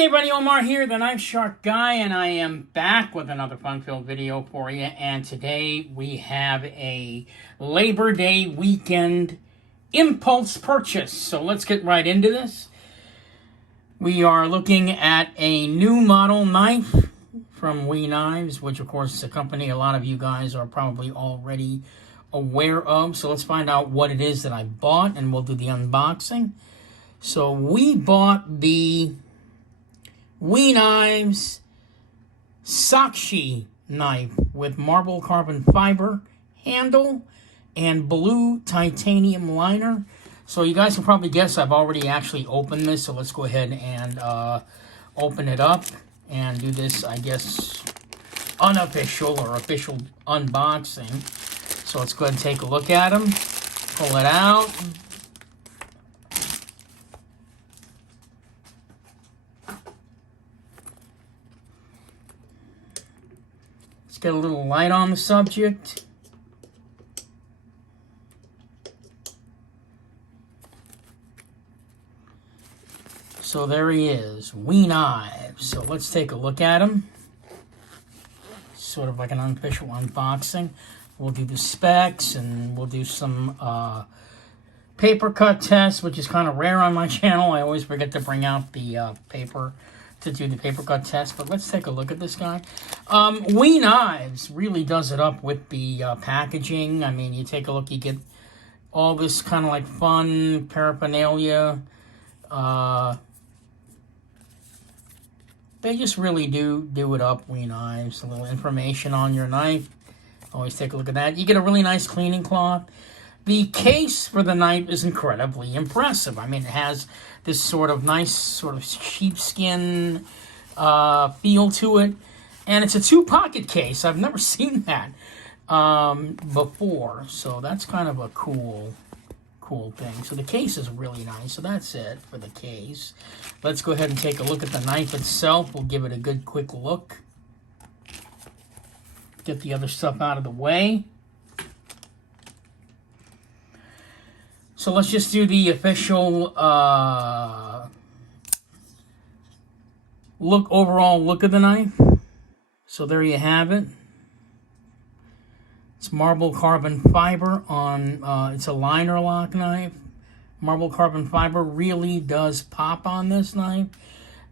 Hey everybody, Omar here, the Knife Shark Guy, and I am back with another fun-filled video for you. And today we have a Labor Day weekend impulse purchase. So let's get right into this. We are looking at a new model knife from WeKnives, which of course is a company a lot of you guys are probably already aware of. So let's find out what it is that I bought, and we'll do the unboxing. So we bought the WeKnives Saakshi knife with marble carbon fiber handle and blue titanium liner. So you guys can probably guess I've already actually opened this. So let's go ahead and open it up and do this, I guess, unofficial or official unboxing. So let's go ahead and take a look at them. Pull it out. Get a little light on the subject. So there he is, WeKnives. So let's take a look at him. Sort of like an unofficial unboxing. We'll do the specs and we'll do some paper cut tests, which is kind of rare on my channel. I always forget to bring out the paper to do the paper cut test, but let's take a look at this guy. WeKnives really does it up with the packaging. I mean, you take a look, you get all this kind of like fun paraphernalia. They just really do it up, WeKnives. A little information on your knife. Always take a look at that. You get a really nice cleaning cloth. The case for the knife is incredibly impressive. I mean, it has this sort of nice sort of sheepskin feel to it. And it's a two-pocket case. I've never seen that before. So that's kind of a cool thing. So the case is really nice. So that's it for the case. Let's go ahead and take a look at the knife itself. We'll give it a good quick look. Get the other stuff out of the way. So let's just do the official overall look of the knife. So there you have it. It's marble carbon fiber on, it's a liner lock knife. Marble carbon fiber really does pop on this knife.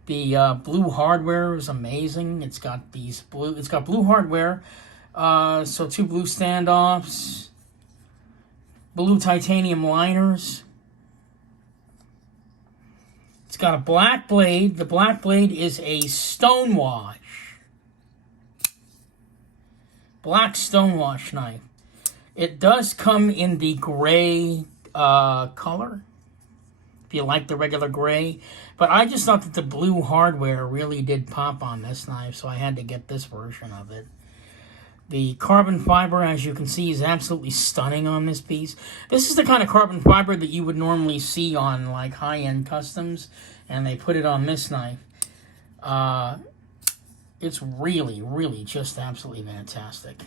The blue hardware is amazing. It's got blue hardware. So two blue standoffs. Blue titanium liners. It's got a black blade. The black blade is a stonewash. Black stonewash knife. It does come in the gray color, if you like the regular gray. But I just thought that the blue hardware really did pop on this knife, so I had to get this version of it. The carbon fiber, as you can see, is absolutely stunning on this piece. This is the kind of carbon fiber that you would normally see on like high-end customs, and they put it on this knife. It's really, really just absolutely fantastic.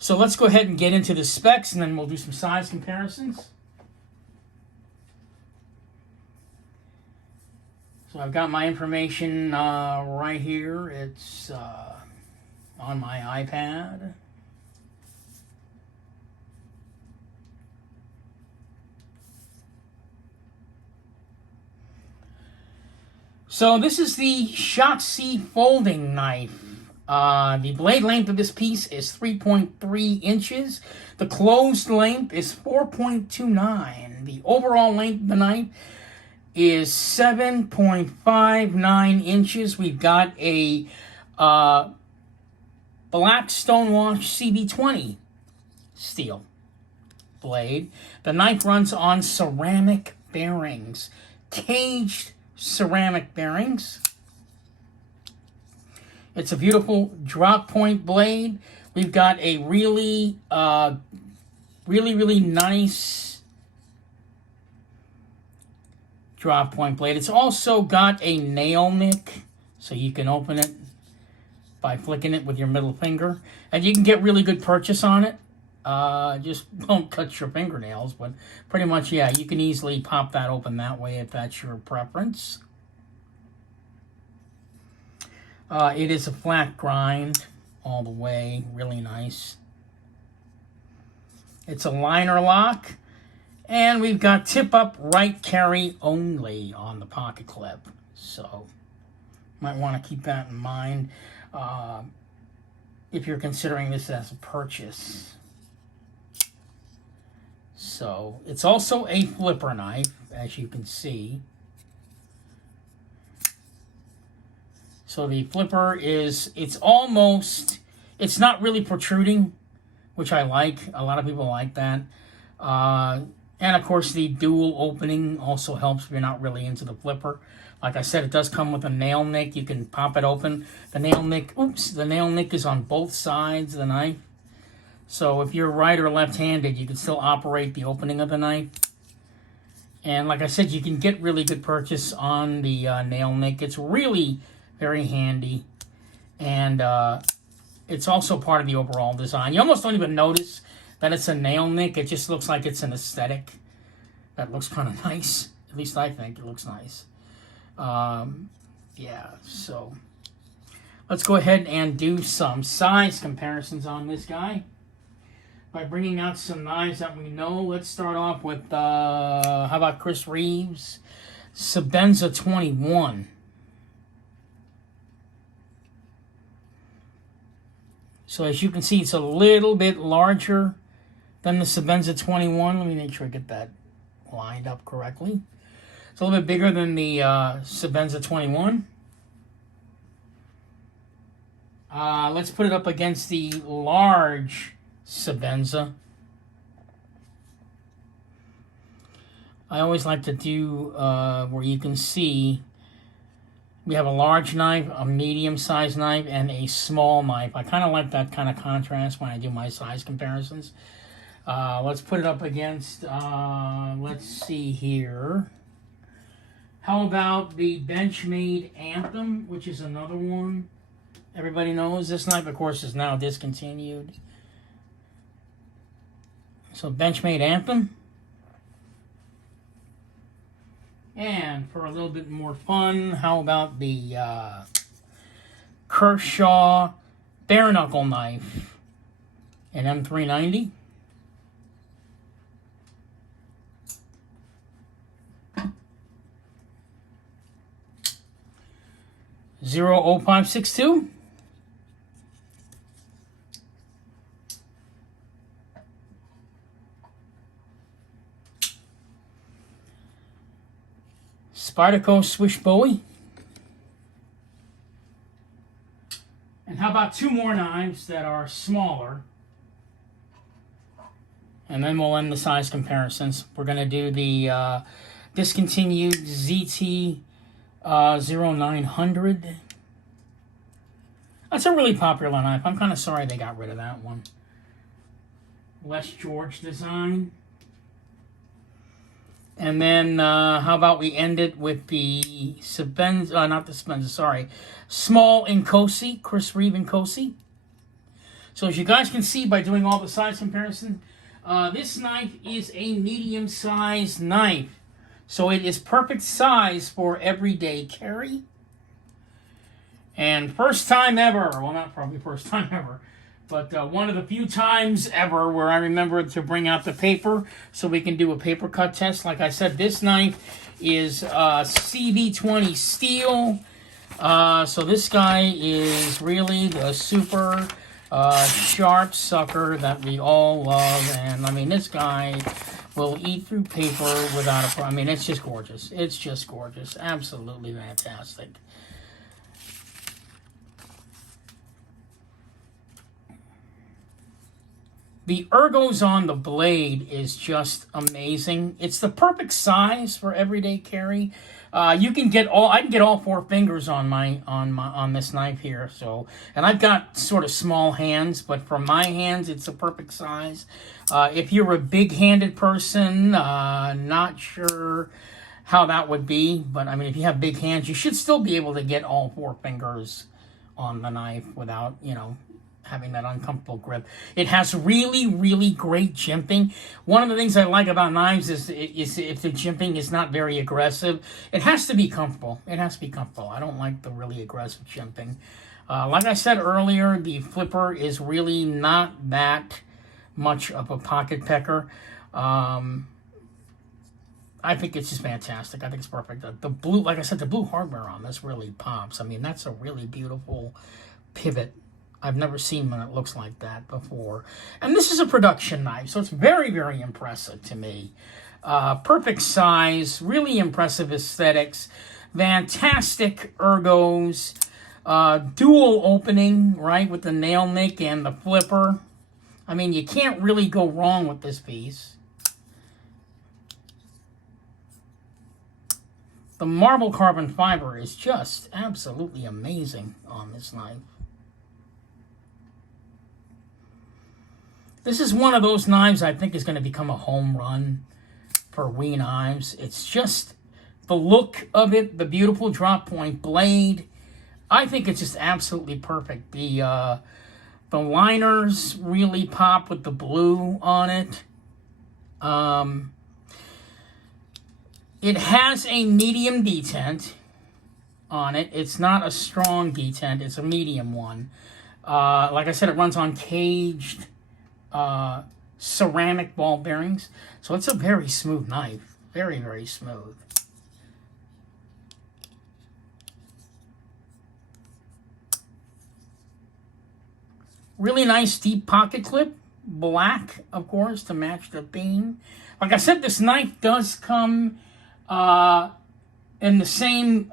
So let's go ahead and get into the specs, and then we'll do some size comparisons. So I've got my information right here. It's on my iPad. So this is the Saakshi folding knife. The blade length of this piece is 3.3 inches. The closed length is 4.29. The overall length of the knife is 7.59 inches. We've got a black stonewash CB20 steel blade. The knife runs on ceramic bearings, caged ceramic bearings. It's a beautiful drop point blade. We've got a really nice drop point blade. It's also got a nail nick, so you can open it by flicking it with your middle finger, and you can get really good purchase on it. Just don't cut your fingernails, but pretty much, yeah, you can easily pop that open that way if that's your preference. It is a flat grind all the way, really nice. It's a liner lock, and we've got tip-up right carry only on the pocket clip, so might want to keep that in mind if you're considering this as a purchase. So it's also a flipper knife, as you can see. So the flipper is, it's not really protruding, which I like. A lot of people like that. And of course the dual opening also helps if you're not really into the flipper. Like I said, it does come with a nail nick. You can pop it open. The nail nick is on both sides of the knife. So if you're right or left-handed, you can still operate the opening of the knife. And like I said, you can get really good purchase on the nail nick. It's really very handy. And it's also part of the overall design. You almost don't even notice that it's a nail nick. It just looks like it's an aesthetic that looks kind of nice. At least I think it looks nice. Yeah, so let's go ahead and do some size comparisons on this guy by bringing out some knives that we know. Let's start off with, how about Chris Reeves' Sebenza 21. So as you can see, it's a little bit larger than the Sebenza 21. Let me make sure I get that lined up correctly. It's a little bit bigger than the Sebenza 21. Let's put it up against the large Sebenza. I always like to do where you can see we have a large knife, a medium-sized knife, and a small knife. I kind of like that kind of contrast when I do my size comparisons. Let's put it up against, let's see here. How about the Benchmade Anthem, which is another one everybody knows? This knife, of course, is now discontinued. So Benchmade Anthem. And for a little bit more fun, how about the Kershaw bare knuckle knife, an M390. .00562. Spyderco Swish Bowie. And how about two more knives that are smaller? And then we'll end the size comparisons. We're going to do the discontinued ZT 0900. That's a really popular knife. I'm kind of sorry they got rid of that one. Les George design. And then how about we end it with the Sebenza, not the Sebenza, sorry, small Nkosi, Chris Reeve Nkosi. So as you guys can see by doing all the size comparison, this knife is a medium-sized knife. So it is perfect size for everyday carry. And first time ever, well, not probably first time ever, but one of the few times ever where I remember to bring out the paper so we can do a paper cut test. Like I said, this knife is CB20 steel. So this guy is really the super sharp sucker that we all love. And I mean, this guy will eat through paper without a problem. I mean, it's just gorgeous. It's just gorgeous. Absolutely fantastic. The ergos on the blade is just amazing. It's the perfect size for everyday carry. You can get I can get all four fingers on on this knife here. So, and I've got sort of small hands, but for my hands, it's a perfect size. If you're a big-handed person, not sure how that would be, but I mean, if you have big hands, you should still be able to get all four fingers on the knife without, you know, having that uncomfortable grip. It has really, really great jimping. One of the things I like about knives is if the jimping is not very aggressive, it has to be comfortable. It has to be comfortable. I don't like the really aggressive jimping. Like I said earlier, the flipper is really not that much of a pocket pecker. I think it's just fantastic. I think it's perfect. The blue, like I said, the blue hardware on this really pops. I mean, that's a really beautiful pivot. I've never seen one that looks like that before. And this is a production knife, so it's very, very impressive to me. Perfect size, really impressive aesthetics, fantastic ergos, dual opening, right, with the nail nick and the flipper. I mean, you can't really go wrong with this piece. The marble carbon fiber is just absolutely amazing on this knife. This is one of those knives I think is going to become a home run for WeKnives. It's just the look of it, the beautiful drop point blade. I think it's just absolutely perfect. The liners really pop with the blue on it. It has a medium detent on it. It's not a strong detent. It's a medium one. Like I said, it runs on caged ceramic ball bearings. So it's a very smooth knife. Very, very smooth. Really nice deep pocket clip. Black, of course, to match the beam. Like I said, this knife does come in the same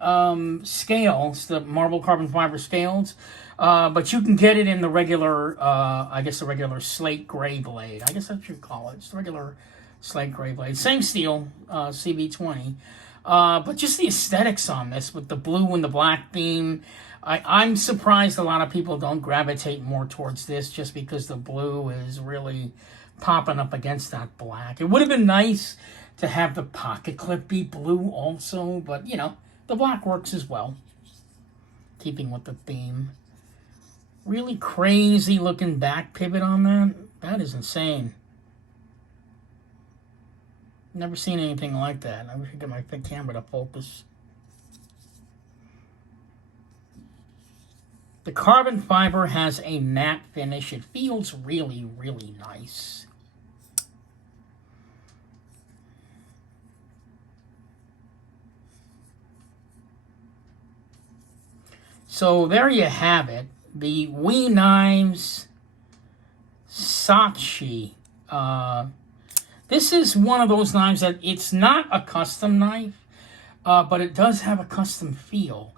scales, the marble carbon fiber scales, but you can get it in the regular, I guess the regular slate gray blade. I guess that's what you call it. It's the regular slate gray blade. Same steel, CV20, but just the aesthetics on this with the blue and the black beam. I'm surprised a lot of people don't gravitate more towards this just because the blue is really popping up against that black. It would have been nice to have the pocket clip be blue also, but, you know, the black works as well, keeping with the theme. Really crazy looking back pivot on that. That is insane. Never seen anything like that. I wish I could get my camera to focus. The carbon fiber has a matte finish. It feels really, really nice. So there you have it, the WeKnives Saakshi. This is one of those knives that it's not a custom knife, but it does have a custom feel.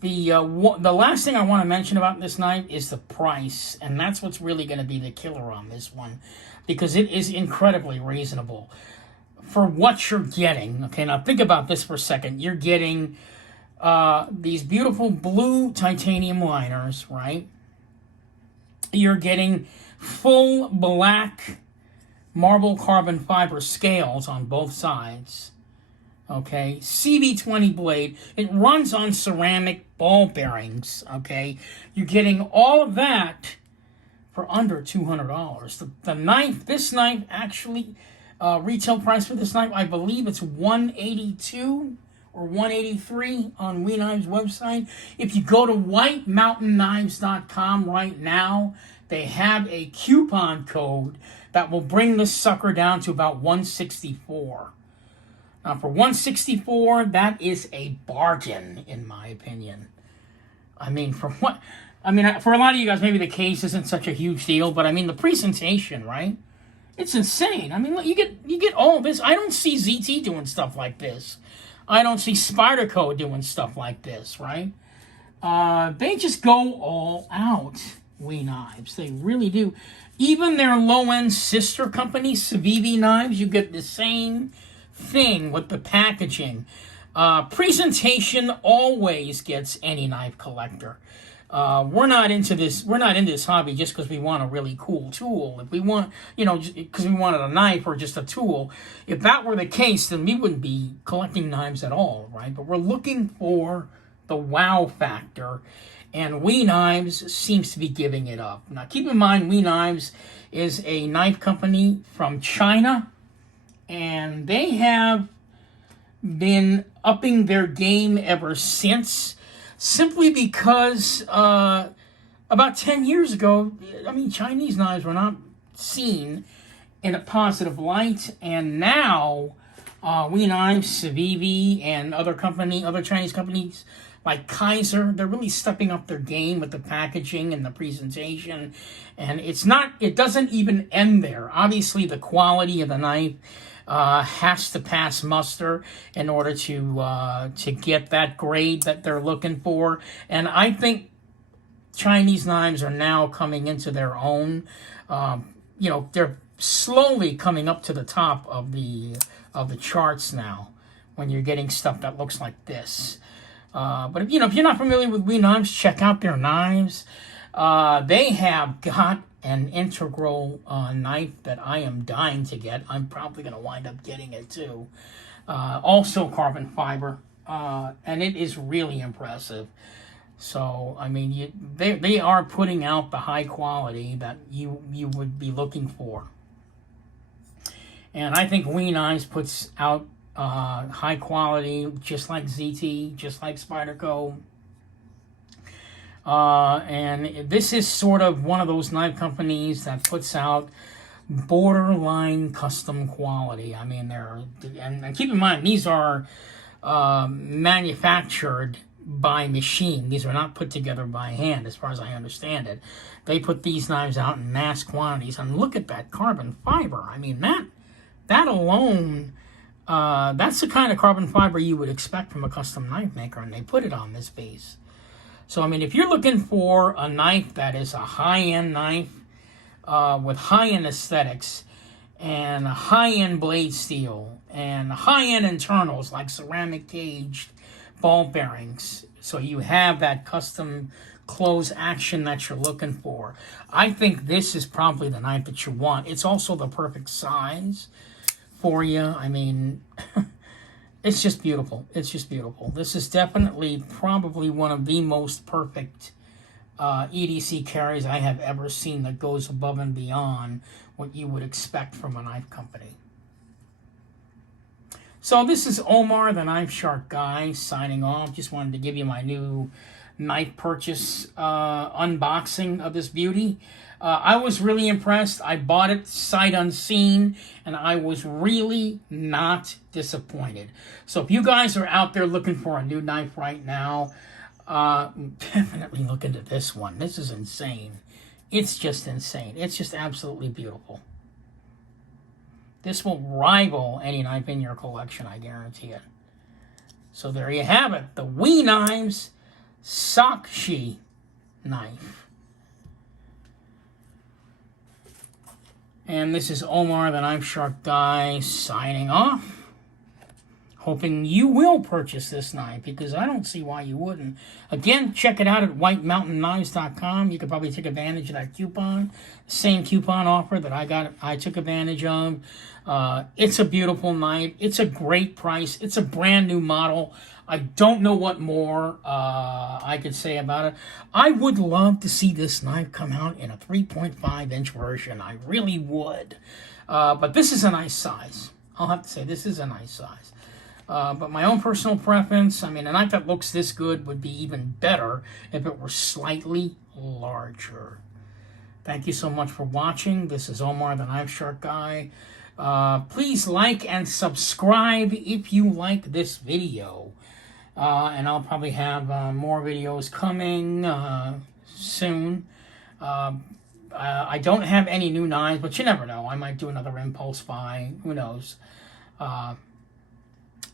The last thing I want to mention about this knife is the price, and that's what's really going to be the killer on this one, because it is incredibly reasonable for what you're getting. Okay, now think about this for a second. You're getting these beautiful blue titanium liners, right? You're getting full black marble carbon fiber scales on both sides. Okay, CV20 blade. It runs on ceramic ball bearings. Okay, you're getting all of that for under $200. The knife, this knife actually, retail price for this knife, I believe it's $182 or $183 on WeKnives website. If you go to whitemountainknives.com right now, they have a coupon code that will bring this sucker down to about $164. Now, for $164, that is a bargain, in my opinion. I mean, for a lot of you guys, maybe the case isn't such a huge deal, but I mean, the presentation, right? It's insane. I mean, look, you get all this. I don't see ZT doing stuff like this. I don't see Spyderco doing stuff like this, right? They just go all out, WeKnives. They really do. Even their low-end sister company, Civivi Knives, you get the same thing with the packaging. Presentation always gets any knife collector. We're not into this hobby just because we want a really cool tool. If we want, because we wanted a knife or just a tool, if that were the case, then we wouldn't be collecting knives at all, right? But we're looking for the wow factor. and WeKnives seems to be giving it up. Now, keep in mind, WeKnives is a knife company from China, and they have been upping their game ever since, simply because about 10 years ago, I mean, Chinese knives were not seen in a positive light, and now WeKnives, Civivi, and other Chinese companies like Kaiser, they're really stepping up their game with the packaging and the presentation. And it doesn't even end there. Obviously, the quality of the knife has to pass muster in order to get that grade that they're looking for. And I think Chinese knives are now coming into their own. They're slowly coming up to the top of the charts now when you're getting stuff that looks like this. But if you're not familiar with WeKnives, check out their knives. They have got an integral knife that I am dying to get. I'm probably going to wind up getting it too. Also carbon fiber, and it is really impressive. So, I mean, they are putting out the high quality that you would be looking for. And I think WeKnives puts out high quality, just like ZT, just like Spyderco. And this is sort of one of those knife companies that puts out borderline custom quality. I mean, and keep in mind, these are manufactured by machine. These are not put together by hand, as far as I understand it. They put these knives out in mass quantities, and look at that carbon fiber. I mean, that alone, that's the kind of carbon fiber you would expect from a custom knife maker, and they put it on this base. So, I mean, if you're looking for a knife that is a high-end knife with high-end aesthetics and a high-end blade steel and high-end internals like ceramic caged ball bearings, so you have that custom close action that you're looking for, I think this is probably the knife that you want. It's also the perfect size for you. I mean, it's just beautiful. It's just beautiful. This is definitely probably one of the most perfect EDC carries I have ever seen, that goes above and beyond what you would expect from a knife company. So this is Omar, the Knife Shark Guy, signing off. Just wanted to give you my new knife purchase unboxing of this beauty. I was really impressed. I bought it sight unseen, and I was really not disappointed. So if you guys are out there looking for a new knife right now, definitely look into this one. This is insane. It's just insane. It's just absolutely beautiful. This will rival any knife in your collection, I guarantee it. So there you have it. The WeKnives Saakshi knife. And this is Omar, the Knife Shark Guy, signing off. Hoping you will purchase this knife, because I don't see why you wouldn't. Again, check it out at whitemountainknives.com. You could probably take advantage of that coupon. Same coupon offer that I took advantage of. It's a beautiful knife. It's a great price. It's a brand new model. I don't know what more I could say about it. I would love to see this knife come out in a 3.5-inch version. I really would. But this is a nice size. I'll have to say, this is a nice size. But my own personal preference, I mean, a knife that looks this good would be even better if it were slightly larger. Thank you so much for watching. This is Omar, the Knife Shark Guy. Please like and subscribe if you like this video. And I'll probably have more videos coming soon. I don't have any new knives, but you never know. I might do another impulse buy. Who knows?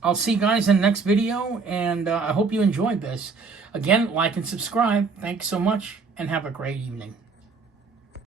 I'll see you guys in the next video, and I hope you enjoyed this. Again, like and subscribe. Thanks so much, and have a great evening.